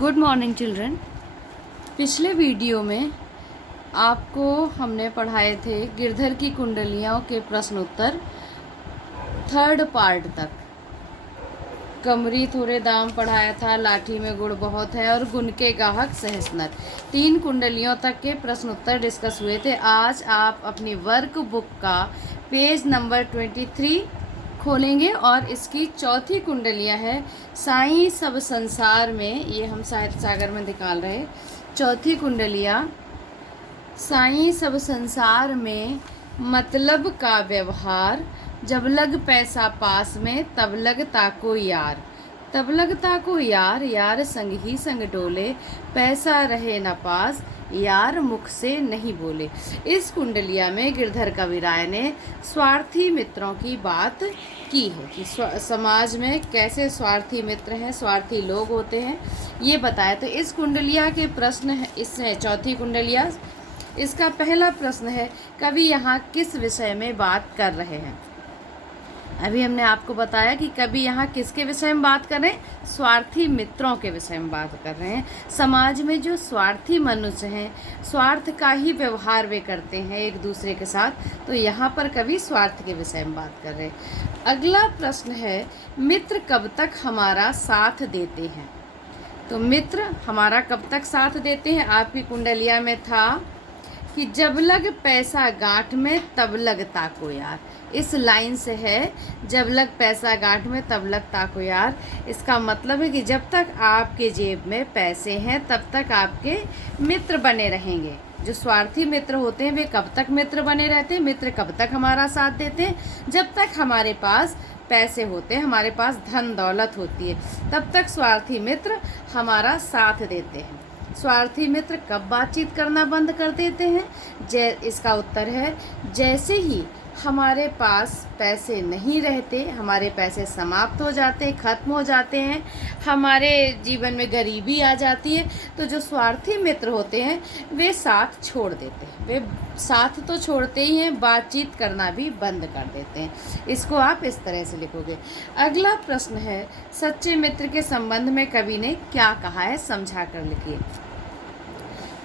Good morning children. पिछले video में आपको हमने पढ़ाए थे गिरधर की कुंडलियों के प्रश्न उत्तर थर्ड पार्ट तक। कमरी थोड़े दाम पढ़ाया था, लाठी में गुड़ बहुत है और गुण के गाहक सहसनर। 3 कुंडलियों तक के प्रश्न उत्तर डिस्कस हुए थे। आज आप अपनी वर्क बुक का पेज नंबर 23 खोलेंगे और इसकी चौथी कुंडलियां है साईं सब संसार में। ये हम साहित्य सागर में निकाल रहे। चौथी कुंडलियां साईं सब संसार में मतलब का व्यवहार, जब लग पैसा पास में तब लग ताको यार, तब लग ताको यार, यार संग ही संग डोले, पैसा रहे न पास यार मुख से नहीं बोले। इस कुंडलिया में गिरधर कविराय ने स्वार्थी मित्रों की बात की है कि समाज में कैसे स्वार्थी मित्र हैं, स्वार्थी लोग होते हैं, ये बताया। तो इस कुंडलिया के प्रश्न है, इसमें चौथी कुंडलिया, इसका पहला प्रश्न है कवि यहाँ किस विषय में बात कर रहे हैं। अभी हमने आपको बताया कि कवि यहाँ किसके विषय में बात कर रहे हैं, स्वार्थी मित्रों के विषय में बात कर रहे हैं। समाज में जो स्वार्थी मनुष्य हैं, स्वार्थ का ही व्यवहार वे करते हैं एक दूसरे के साथ, तो यहाँ पर कवि स्वार्थ के विषय में बात कर रहे हैं। अगला प्रश्न है मित्र कब तक हमारा साथ देते हैं। तो मित्र हमारा कब तक साथ देते हैं, आपकी कुंडलिया में था कि जब लग पैसा गांठ में तब लग ताको यार। इस लाइन से है जब लग पैसा गांठ में तब लग ताको यार। इसका मतलब है कि जब तक आपके जेब में पैसे हैं तब तक आपके मित्र बने रहेंगे। जो स्वार्थी मित्र होते हैं वे कब तक मित्र बने रहते हैं, मित्र कब तक हमारा साथ देते हैं, जब तक हमारे पास पैसे होते हैं, हमारे पास धन दौलत होती है, तब तक स्वार्थी मित्र हमारा साथ देते हैं। स्वार्थी मित्र कब बातचीत करना बंद कर देते हैं, इसका उत्तर है जैसे ही हमारे पास पैसे नहीं रहते, हमारे पैसे समाप्त हो जाते हैं, ख़त्म हो जाते हैं, हमारे जीवन में गरीबी आ जाती है, तो जो स्वार्थी मित्र होते हैं वे साथ छोड़ देते हैं। वे साथ तो छोड़ते ही हैं, बातचीत करना भी बंद कर देते हैं। इसको आप इस तरह से लिखोगे। अगला प्रश्न है सच्चे मित्र के संबंध में कवि ने क्या कहा है, समझा कर लिखिए।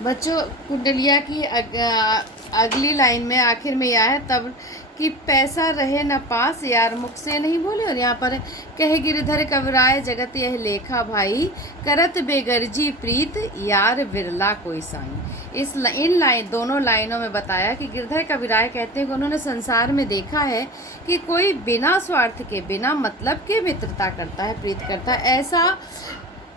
बच्चों कुंडलिया की अगली लाइन में आखिर में यह है तब कि पैसा रहे न पास यार मुख से नहीं बोले। और यहाँ पर कहे गिरधर कविराय जगत यह लेखा भाई, करत बेगर्जी प्रीत यार विरला कोई साई। इन दोनों लाइनों में बताया कि गिरधर कविराय कहते हैं कि उन्होंने संसार में देखा है कि कोई बिना स्वार्थ के, बिना मतलब के मित्रता करता है, प्रीत करता है। ऐसा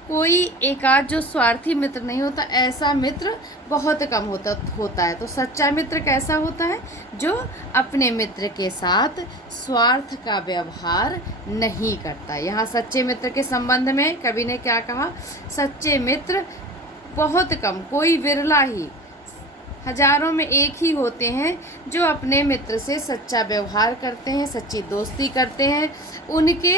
कोई एकाध जो स्वार्थी मित्र नहीं होता, ऐसा मित्र बहुत कम होता है। तो सच्चा मित्र कैसा होता है, जो अपने मित्र के साथ स्वार्थ का व्यवहार नहीं करता। यहाँ सच्चे मित्र के संबंध में कवि ने क्या कहा, सच्चे मित्र बहुत कम, कोई विरला ही, हजारों में एक ही होते हैं जो अपने मित्र से सच्चा व्यवहार करते हैं, सच्ची दोस्ती करते हैं, उनके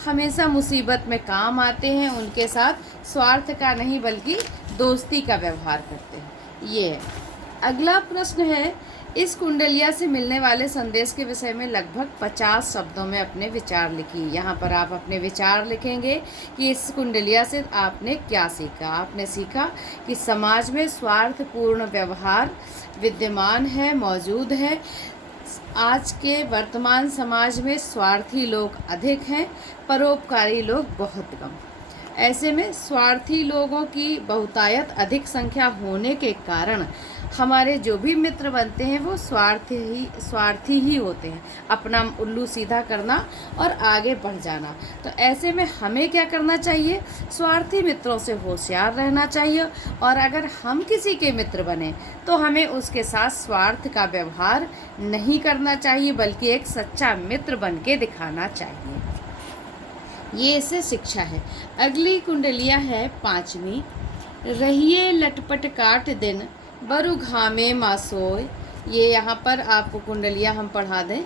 हमेशा मुसीबत में काम आते हैं, उनके साथ स्वार्थ का नहीं बल्कि दोस्ती का व्यवहार करते हैं। ये है। अगला प्रश्न है इस कुंडलिया से मिलने वाले संदेश के विषय में लगभग 50 शब्दों में अपने विचार लिखिए। यहाँ पर आप अपने विचार लिखेंगे कि इस कुंडलिया से आपने क्या सीखा। आपने सीखा कि समाज में स्वार्थपूर्ण व्यवहार विद्यमान है, मौजूद है। आज के वर्तमान समाज में स्वार्थी लोग अधिक हैं, परोपकारी लोग बहुत कम। ऐसे में स्वार्थी लोगों की बहुतायत, अधिक संख्या होने के कारण हमारे जो भी मित्र बनते हैं वो स्वार्थी ही होते हैं, अपना उल्लू सीधा करना और आगे बढ़ जाना। तो ऐसे में हमें क्या करना चाहिए, स्वार्थी मित्रों से होशियार रहना चाहिए। और अगर हम किसी के मित्र बने तो हमें उसके साथ स्वार्थ का व्यवहार नहीं करना चाहिए, बल्कि एक सच्चा मित्र बन के दिखाना चाहिए। ये इससे शिक्षा है। अगली कुंडलिया है 5वीं, रहिए लटपट काट दिन बरु घामे मासोय। ये यहाँ पर आपको कुंडलिया हम पढ़ा दें।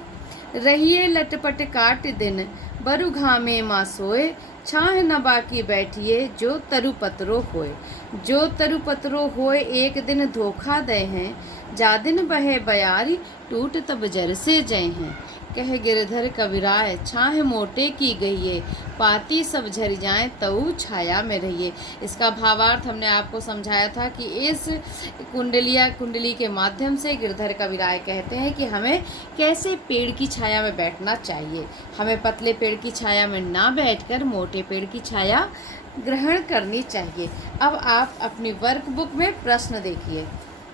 रहिए लटपट काट दिन बरु घामे मासोय, छाह न बाकी बैठिए जो तरुपतरो होय। जो तरुपतरो होय एक दिन धोखा दे हैं, जा दिन बहे बयारी टूट तब जर से जय हैं। कह गिरधर कविराय छाह मोटे की गहिये, पाती सब झर जाएं तऊ छाया में रहिए। इसका भावार्थ हमने आपको समझाया था कि इस कुंडली के माध्यम से गिरधर कविराय कहते हैं कि हमें कैसे पेड़ की छाया में बैठना चाहिए। हमें पतले पेड़ की छाया में ना बैठकर मोटे पेड़ की छाया ग्रहण करनी चाहिए। अब आप अपनी वर्कबुक में प्रश्न देखिए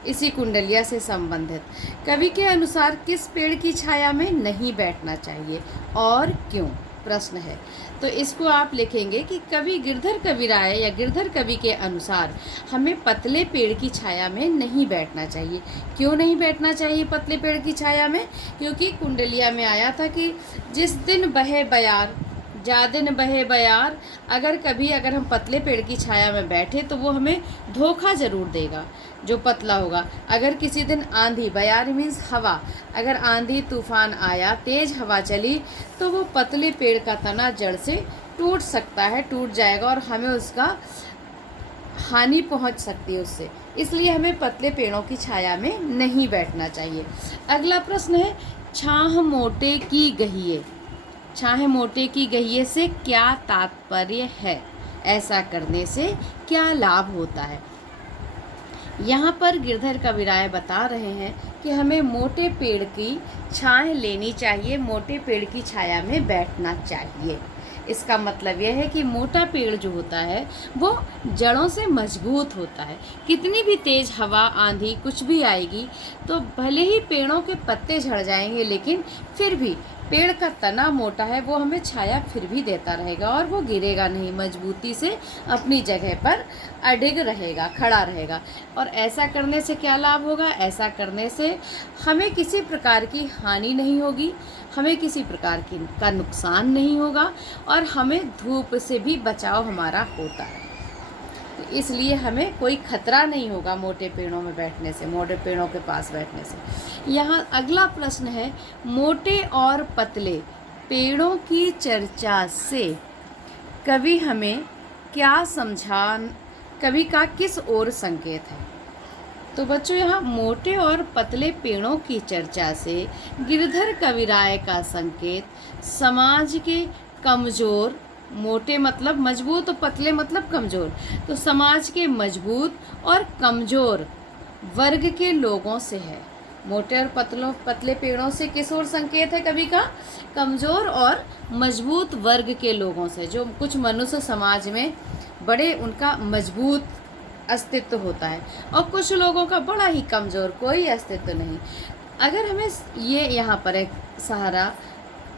इसी कुंडलिया से संबंधित। कवि के अनुसार किस पेड़ की छाया में नहीं बैठना चाहिए और क्यों, प्रश्न है। तो इसको आप लिखेंगे कि कवि गिरधर कविराय या गिरधर कवि के अनुसार हमें पतले पेड़ की छाया में नहीं बैठना चाहिए। क्यों नहीं बैठना चाहिए पतले पेड़ की छाया में? क्योंकि कुंडलिया में आया था कि जिस दिन बहे बयार जा दिन बहे बयार, अगर हम पतले पेड़ की छाया में बैठे तो वो हमें धोखा ज़रूर देगा जो पतला होगा। अगर किसी दिन आंधी, बयार मीन्स हवा, अगर आंधी तूफान आया, तेज़ हवा चली तो वो पतले पेड़ का तना जड़ से टूट सकता है, टूट जाएगा और हमें उसका हानि पहुंच सकती है उससे। इसलिए हमें पतले पेड़ों की छाया में नहीं बैठना चाहिए। अगला प्रश्न है छाह मोटे की गहिये। छाह मोटे की गहिये से क्या तात्पर्य है? ऐसा करने से क्या लाभ होता है? यहाँ पर गिरधर कविराय बता रहे हैं कि हमें मोटे पेड़ की छाह लेनी चाहिए, मोटे पेड़ की छाया में बैठना चाहिए। इसका मतलब यह है कि मोटा पेड़ जो होता है वो जड़ों से मजबूत होता है। कितनी भी तेज़ हवा, आंधी कुछ भी आएगी तो भले ही पेड़ों के पत्ते झड़ जाएंगे, लेकिन फिर भी पेड़ का तना मोटा है, वो हमें छाया फिर भी देता रहेगा और वो गिरेगा नहीं, मजबूती से अपनी जगह पर अडिग रहेगा, खड़ा रहेगा। और ऐसा करने से क्या लाभ होगा? ऐसा करने से हमें किसी प्रकार की हानि नहीं होगी, हमें किसी प्रकार का नुकसान नहीं होगा और हमें धूप से भी बचाव हमारा होता है। तो इसलिए हमें कोई खतरा नहीं होगा मोटे पेड़ों में बैठने से, मोटे पेड़ों के पास बैठने से। यहाँ अगला प्रश्न है मोटे और पतले पेड़ों की चर्चा से कवि हमें क्या कवि का किस ओर संकेत है? तो बच्चों यहाँ मोटे और पतले पेड़ों की चर्चा से गिरधर कविराय का संकेत समाज के कमज़ोर, मोटे मतलब मजबूत और पतले मतलब कमज़ोर, तो समाज के मजबूत और कमज़ोर वर्ग के लोगों से है। मोटे और पतले पेड़ों से किस ओर संकेत है कवि का? कमज़ोर और मजबूत वर्ग के लोगों से। जो कुछ मनुष्य समाज में बड़े उनका मजबूत अस्तित्व होता है और कुछ लोगों का बड़ा ही कमज़ोर, कोई अस्तित्व नहीं। अगर हमें ये यहाँ पर एक सहारा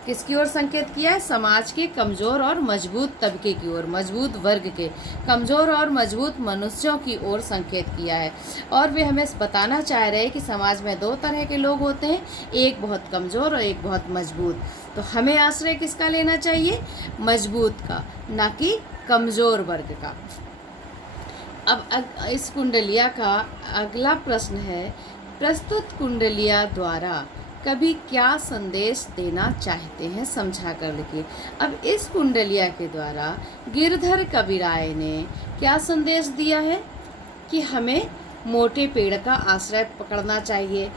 किसकी ओर संकेत किया है? समाज के कमज़ोर और मजबूत तबके की ओर, मजबूत वर्ग के, कमज़ोर और मजबूत मनुष्यों की ओर संकेत किया है। और वे हमें बताना चाह रहे हैं कि समाज में दो तरह के लोग होते हैं, एक बहुत कमज़ोर और एक बहुत मजबूत। तो हमें आश्रय किसका लेना चाहिए? मजबूत का, ना कि कमज़ोर वर्ग का। अब इस कुंडलिया का अगला प्रश्न है प्रस्तुत कुंडलिया द्वारा कवि क्या संदेश देना चाहते हैं, समझा कर लिखिए। अब इस कुंडलिया के द्वारा गिरधर कविराय ने क्या संदेश दिया है कि हमें मोटे पेड़ का आश्रय पकड़ना चाहिए,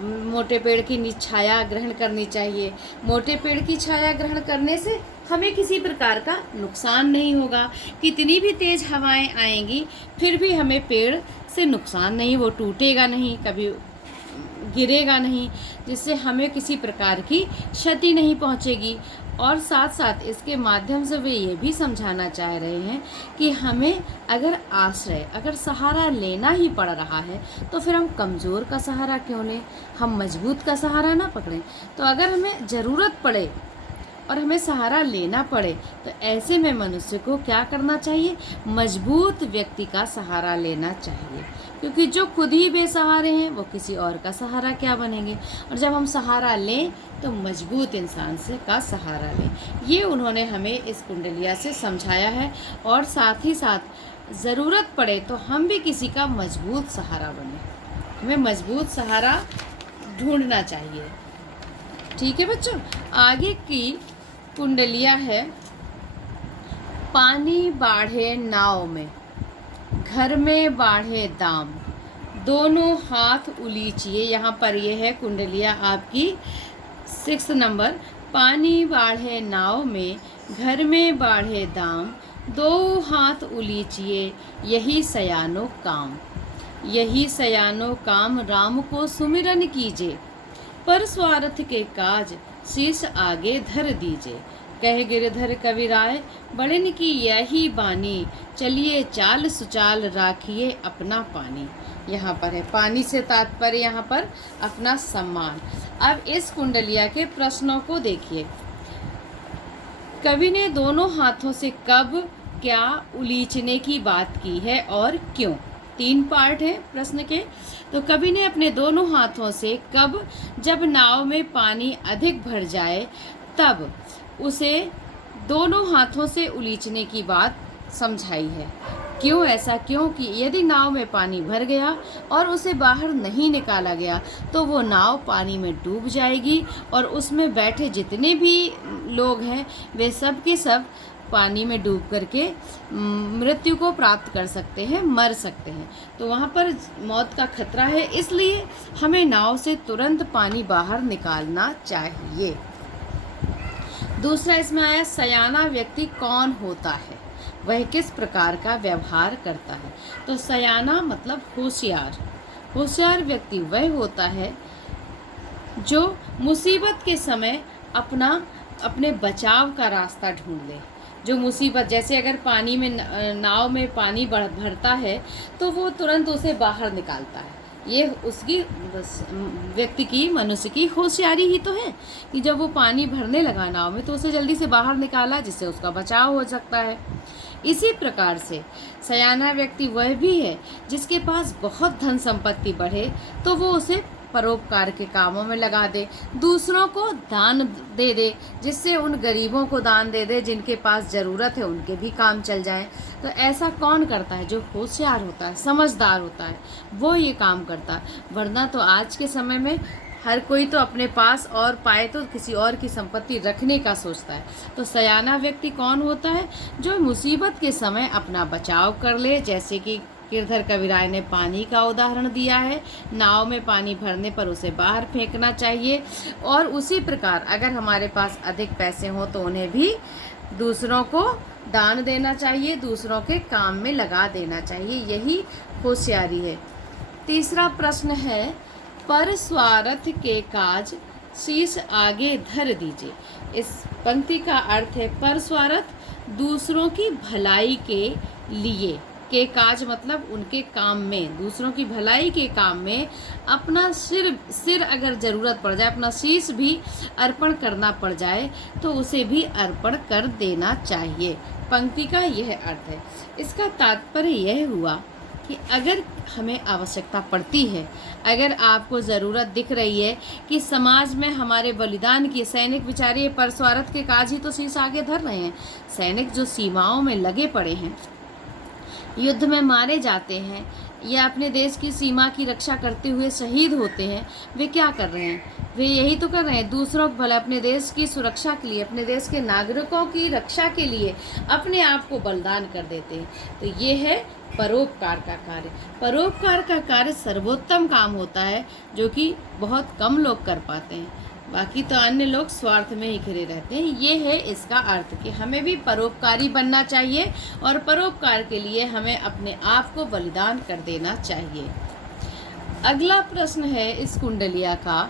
मोटे पेड़ की छाया ग्रहण करनी चाहिए। मोटे पेड़ की छाया ग्रहण करने से हमें किसी प्रकार का नुकसान नहीं होगा। कितनी भी तेज़ हवाएं आएंगी फिर भी हमें पेड़ से नुकसान नहीं, वो टूटेगा नहीं, कभी गिरेगा नहीं, जिससे हमें किसी प्रकार की क्षति नहीं पहुंचेगी। और साथ साथ इसके माध्यम से वे ये भी समझाना चाह रहे हैं कि हमें अगर सहारा लेना ही पड़ रहा है तो फिर हम कमज़ोर का सहारा क्यों लें, हम मजबूत का सहारा ना पकड़ें। तो अगर हमें ज़रूरत पड़े और हमें सहारा लेना पड़े तो ऐसे में मनुष्य को क्या करना चाहिए? मजबूत व्यक्ति का सहारा लेना चाहिए, क्योंकि जो खुद ही बेसहारे हैं वो किसी और का सहारा क्या बनेंगे। और जब हम सहारा लें तो मजबूत इंसान का सहारा लें। ये उन्होंने हमें इस कुंडलिया से समझाया है। और साथ ही साथ ज़रूरत पड़े तो हम भी किसी का मजबूत सहारा बने, हमें मजबूत सहारा ढूंढना चाहिए। ठीक है बच्चों, आगे की कुंडलिया है पानी बाढ़े नाव में, घर में बाढ़े दाम, दोनों हाथ उलीचिए। यहाँ पर यह है कुंडलिया आपकी 6 नंबर, पानी बाढ़े नाव में, घर में बाढ़े दाम, दो हाथ उलीचिए, यही सयानो काम। यही सयानो काम, राम को सुमिरन कीजिए, पर स्वार्थ के काज, शीश आगे धर दीजिए। कह गिरधर कविराय, बड़न की यही बानी, चलिए चाल सुचाल, राखिए अपना पानी। यहाँ पर है पानी से तात्पर्य यहाँ पर अपना सम्मान। अब इस कुंडलिया के प्रश्नों को देखिए। कवि ने दोनों हाथों से कब, क्या, उलीचने की बात की है और क्यों। 3 पार्ट है प्रश्न के। तो कवि ने अपने दोनों हाथों से कब, जब नाव में पानी अधिक भर जाए तब उसे दोनों हाथों से उलीचने की बात समझाई है। क्यों, ऐसा क्यों कि यदि नाव में पानी भर गया और उसे बाहर नहीं निकाला गया तो वो नाव पानी में डूब जाएगी और उसमें बैठे जितने भी लोग हैं वे सब के सब पानी में डूब करके मृत्यु को प्राप्त कर सकते हैं, मर सकते हैं। तो वहाँ पर मौत का खतरा है, इसलिए हमें नाव से तुरंत पानी बाहर निकालना चाहिए। दूसरा इसमें आया, सयाना व्यक्ति कौन होता है, वह किस प्रकार का व्यवहार करता है। तो सयाना मतलब होशियार। होशियार व्यक्ति वह होता है जो मुसीबत के समय अपने बचाव का रास्ता ढूंढ ले। जो मुसीबत, जैसे अगर पानी में नाव में पानी भरता है तो वो तुरंत उसे बाहर निकालता है। ये उसकी व्यक्ति की, मनुष्य की होशियारी ही तो है कि जब वो पानी भरने लगा नाव में तो उसे जल्दी से बाहर निकाला, जिससे उसका बचाव हो सकता है। इसी प्रकार से सयाना व्यक्ति वह भी है जिसके पास बहुत धन संपत्ति बढ़े तो वो उसे परोपकार के कामों में लगा दे, दूसरों को दान दे दे, जिससे उन गरीबों को दान दे दे जिनके पास ज़रूरत है, उनके भी काम चल जाए। तो ऐसा कौन करता है? जो होशियार होता है, समझदार होता है, वो ये काम करता है। वरना तो आज के समय में हर कोई तो अपने पास और पाए तो किसी और की संपत्ति रखने का सोचता है। तो सयाना व्यक्ति कौन होता है? जो मुसीबत के समय अपना बचाव कर ले, जैसे कि गिरधर कविराय ने पानी का उदाहरण दिया है। नाव में पानी भरने पर उसे बाहर फेंकना चाहिए। और उसी प्रकार अगर हमारे पास अधिक पैसे हों तो उन्हें भी दूसरों को दान देना चाहिए, दूसरों के काम में लगा देना चाहिए। यही होशियारी है। तीसरा प्रश्न है, पर स्वार्थ के काज, शीश आगे धर दीजिए। इस पंक्ति का अर्थ है पर स्वार्थ, दूसरों की भलाई के लिए, के काज मतलब उनके काम में, दूसरों की भलाई के काम में अपना सिर अगर ज़रूरत पड़ जाए, अपना शीश भी अर्पण करना पड़ जाए तो उसे भी अर्पण कर देना चाहिए। पंक्ति का यह अर्थ है। इसका तात्पर्य यह हुआ कि अगर हमें आवश्यकता पड़ती है, अगर आपको ज़रूरत दिख रही है कि समाज में हमारे बलिदान की, सैनिक बेचारे पर स्वार्थ के काज ही तो शीश आगे धर रहे हैं। सैनिक जो सीमाओं में लगे पड़े हैं, युद्ध में मारे जाते हैं या अपने देश की सीमा की रक्षा करते हुए शहीद होते हैं, वे क्या कर रहे हैं? वे यही तो कर रहे हैं, दूसरों को भला, अपने देश की सुरक्षा के लिए, अपने देश के नागरिकों की रक्षा के लिए अपने आप को बलिदान कर देते हैं। तो ये है परोपकार का कार्य। परोपकार का कार्य सर्वोत्तम काम होता है जो कि बहुत कम लोग कर पाते हैं। बाकी तो अन्य लोग स्वार्थ में ही घिरे रहते हैं। ये है इसका अर्थ कि हमें भी परोपकारी बनना चाहिए और परोपकार के लिए हमें अपने आप को बलिदान कर देना चाहिए। अगला प्रश्न है इस कुंडलिया का,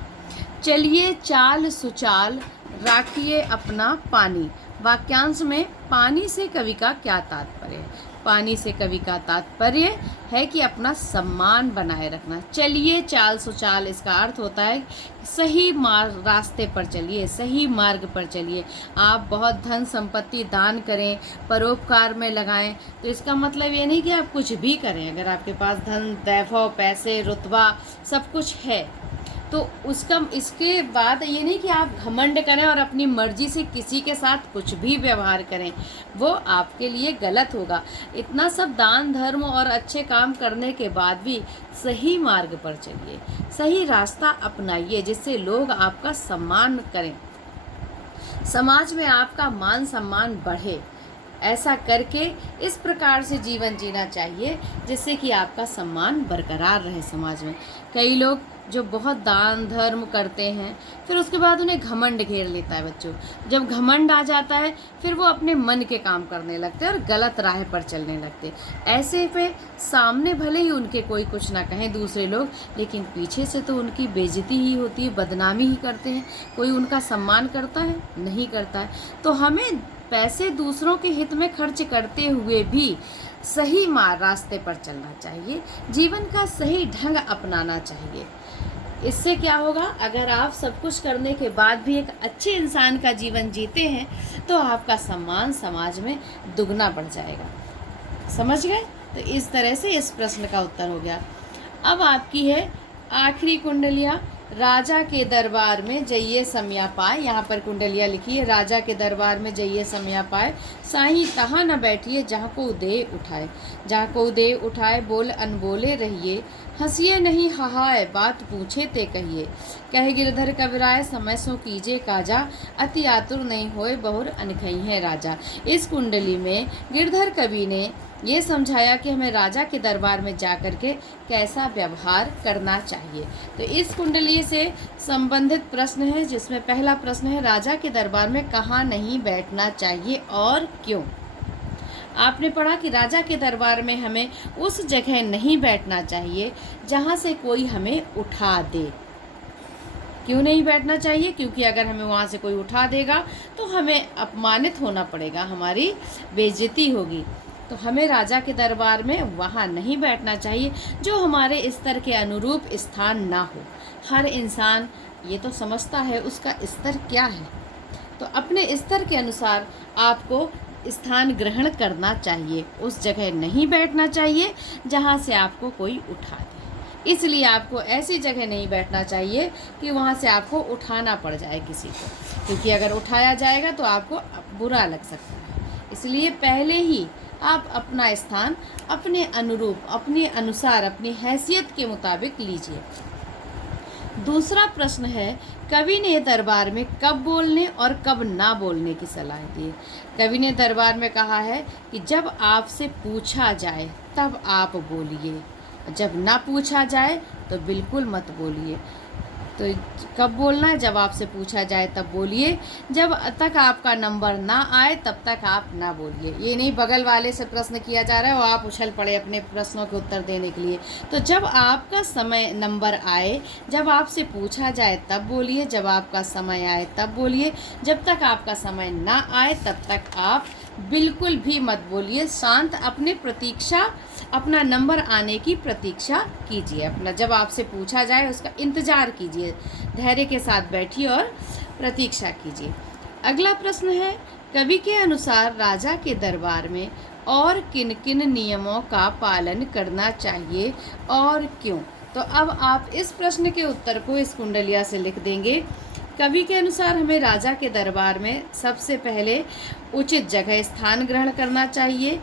चलिए चाल सुचाल, राखिए अपना पानी। वाक्यांश में पानी से कवि का क्या तात्पर्य है? पानी से कवि का तात्पर्य है कि अपना सम्मान बनाए रखना। चलिए चाल सुचाल, इसका अर्थ होता है सही रास्ते पर चलिए, सही मार्ग पर चलिए। आप बहुत धन संपत्ति दान करें, परोपकार में लगाएं, तो इसका मतलब ये नहीं कि आप कुछ भी करें। अगर आपके पास धन, वैभव, पैसे, रुतबा सब कुछ है तो इसके बाद ये नहीं कि आप घमंड करें और अपनी मर्जी से किसी के साथ कुछ भी व्यवहार करें, वो आपके लिए गलत होगा। इतना सब दान धर्म और अच्छे काम करने के बाद भी सही मार्ग पर चलिए, सही रास्ता अपनाइए, जिससे लोग आपका सम्मान करें, समाज में आपका मान सम्मान बढ़े। ऐसा करके इस प्रकार से जीवन जीना चाहिए जिससे कि आपका सम्मान बरकरार रहे समाज में। कई लोग जो बहुत दान धर्म करते हैं, फिर उसके बाद उन्हें घमंड घेर लेता है बच्चों। जब घमंड आ जाता है फिर वो अपने मन के काम करने लगते हैं और गलत राह पर चलने लगते। ऐसे पे सामने भले ही उनके कोई कुछ ना कहें दूसरे लोग, लेकिन पीछे से तो उनकी बेइज्जती ही होती है, बदनामी ही करते हैं। कोई उनका सम्मान करता है? नहीं करता है। तो हमें पैसे दूसरों के हित में खर्च करते हुए भी सही रास्ते पर चलना चाहिए, जीवन का सही ढंग अपनाना चाहिए। इससे क्या होगा, अगर आप सब कुछ करने के बाद भी एक अच्छे इंसान का जीवन जीते हैं तो आपका सम्मान समाज में दुगना बढ़ जाएगा। समझ गए? तो इस तरह से इस प्रश्न का उत्तर हो गया। अब आपकी है आखिरी कुंडलियाँ। राजा के दरबार में जइये समया पाए, यहाँ पर कुंडलियाँ लिखी है। राजा के दरबार में जइये समया पाए, साईं तहाँ न बैठिए जहाँ को दे उठाए। जहाँ को दे उठाए बोल अनबोले रहिए, हंसिए नहीं हहाए बात पूछे ते कहिए। कहे गिरधर कविराय समय सो कीजिए काजा, अति आतुर नहीं होए बहुर अनखई है राजा। इस कुंडली में गिरधर कवि ने ये समझाया कि हमें राजा के दरबार में जाकर के कैसा व्यवहार करना चाहिए। तो इस कुंडली से संबंधित प्रश्न है, जिसमें पहला प्रश्न है राजा के दरबार में कहाँ नहीं बैठना चाहिए और क्यों। आपने पढ़ा कि राजा के दरबार में हमें उस जगह नहीं बैठना चाहिए जहाँ से कोई हमें उठा दे। क्यों नहीं बैठना चाहिए? क्योंकि अगर हमें वहाँ से कोई उठा देगा तो हमें अपमानित होना पड़ेगा, हमारी बेइज्जती होगी। तो हमें राजा के दरबार में वहाँ नहीं बैठना चाहिए जो हमारे स्तर के अनुरूप स्थान ना हो। हर इंसान ये तो समझता है उसका स्तर क्या है, तो अपने स्तर के अनुसार आपको स्थान ग्रहण करना चाहिए। उस जगह नहीं बैठना चाहिए जहाँ से आपको कोई उठा दे। इसलिए आपको ऐसी जगह नहीं बैठना चाहिए कि वहाँ से आपको उठाना पड़ जाए किसी को, क्योंकि अगर उठाया जाएगा तो आपको बुरा लग सकता है। इसलिए पहले ही आप अपना स्थान अपने अनुरूप, अपने अनुसार, अपनी हैसियत के मुताबिक लीजिए। दूसरा प्रश्न है, कवि ने दरबार में कब बोलने और कब ना बोलने की सलाह दी है। कवि ने दरबार में कहा है कि जब आपसे पूछा जाए तब आप बोलिए, जब ना पूछा जाए तो बिल्कुल मत बोलिए। तो कब बोलना है? जब आपसे पूछा जाए तब बोलिए, जब तक आपका नंबर ना आए तब तक आप ना बोलिए। ये नहीं बगल वाले से प्रश्न किया जा रहा है और आप उछल पड़े अपने प्रश्नों के उत्तर देने के लिए। तो जब आपका समय नंबर आए, जब आपसे पूछा जाए तब बोलिए, जब आपका समय आए तब बोलिए। जब तक आपका समय ना आए तब तक आप बिल्कुल भी मत बोलिए। शांत अपने प्रतीक्षा, अपना नंबर आने की प्रतीक्षा कीजिए। अपना जब आपसे पूछा जाए उसका इंतज़ार कीजिए, धैर्य के साथ बैठिए और प्रतीक्षा कीजिए। अगला प्रश्न है, कवि के अनुसार राजा के दरबार में और किन किन नियमों का पालन करना चाहिए और क्यों। तो अब आप इस प्रश्न के उत्तर को इस कुंडलिया से लिख देंगे। कवि के अनुसार हमें राजा के दरबार में सबसे पहले उचित जगह स्थान ग्रहण करना चाहिए।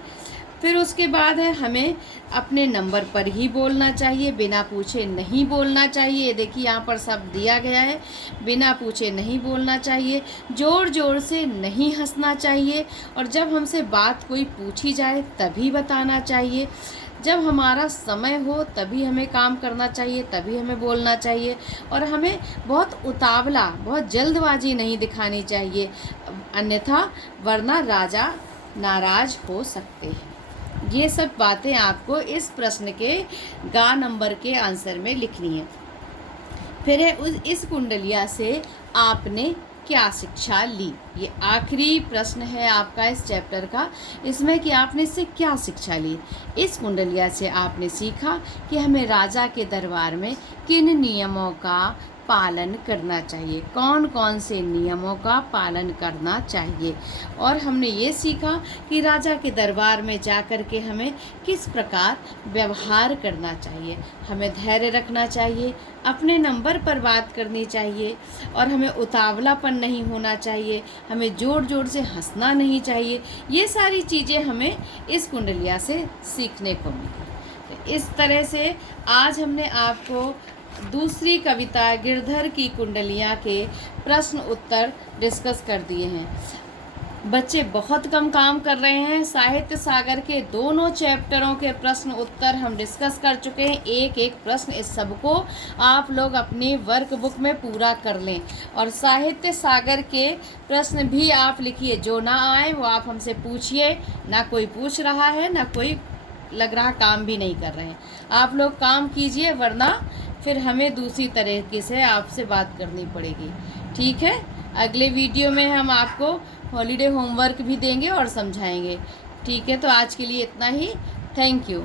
फिर उसके बाद है हमें अपने नंबर पर ही बोलना चाहिए, बिना पूछे नहीं बोलना चाहिए। देखिए यहाँ पर सब दिया गया है, बिना पूछे नहीं बोलना चाहिए, ज़ोर ज़ोर से नहीं हंसना चाहिए, और जब हमसे बात कोई पूछी जाए तभी बताना चाहिए। जब हमारा समय हो तभी हमें काम करना चाहिए, तभी हमें बोलना चाहिए, और हमें बहुत उतावला, बहुत जल्दबाजी नहीं दिखानी चाहिए, अन्यथा वरना राजा नाराज हो सकते हैं। ये सब बातें आपको इस प्रश्न के गा नंबर के आंसर में लिखनी है। फिर है इस कुंडलिया से आपने क्या शिक्षा ली। ये आखिरी प्रश्न है आपका इस चैप्टर का, इसमें कि आपने इससे क्या शिक्षा ली। इस कुंडलिया से आपने सीखा कि हमें राजा के दरबार में किन नियमों का पालन करना चाहिए, कौन कौन से नियमों का पालन करना चाहिए, और हमने ये सीखा कि राजा के दरबार में जाकर के हमें किस प्रकार व्यवहार करना चाहिए। हमें धैर्य रखना चाहिए, अपने नंबर पर बात करनी चाहिए, और हमें उतावलापन नहीं होना चाहिए, हमें ज़ोर ज़ोर से हंसना नहीं चाहिए। ये सारी चीज़ें हमें इस कुंडलिया से सीखने को मिली। इस तरह से आज हमने आपको दूसरी कविता गिरधर की कुंडलियाँ के प्रश्न उत्तर डिस्कस कर दिए हैं। बच्चे बहुत कम काम कर रहे हैं। साहित्य सागर के दोनों चैप्टरों के प्रश्न उत्तर हम डिस्कस कर चुके हैं। एक एक प्रश्न इस सबको आप लोग अपनी वर्कबुक में पूरा कर लें, और साहित्य सागर के प्रश्न भी आप लिखिए। जो ना आए वो आप हमसे पूछिए, ना कोई पूछ रहा है, ना कोई लग रहा काम भी नहीं कर रहे हैं। आप लोग काम कीजिए, वरना फिर हमें दूसरी तरीके से आपसे बात करनी पड़ेगी। ठीक है, अगले वीडियो में हम आपको हॉलीडे होमवर्क भी देंगे और समझाएंगे। ठीक है, तो आज के लिए इतना ही। Thank you.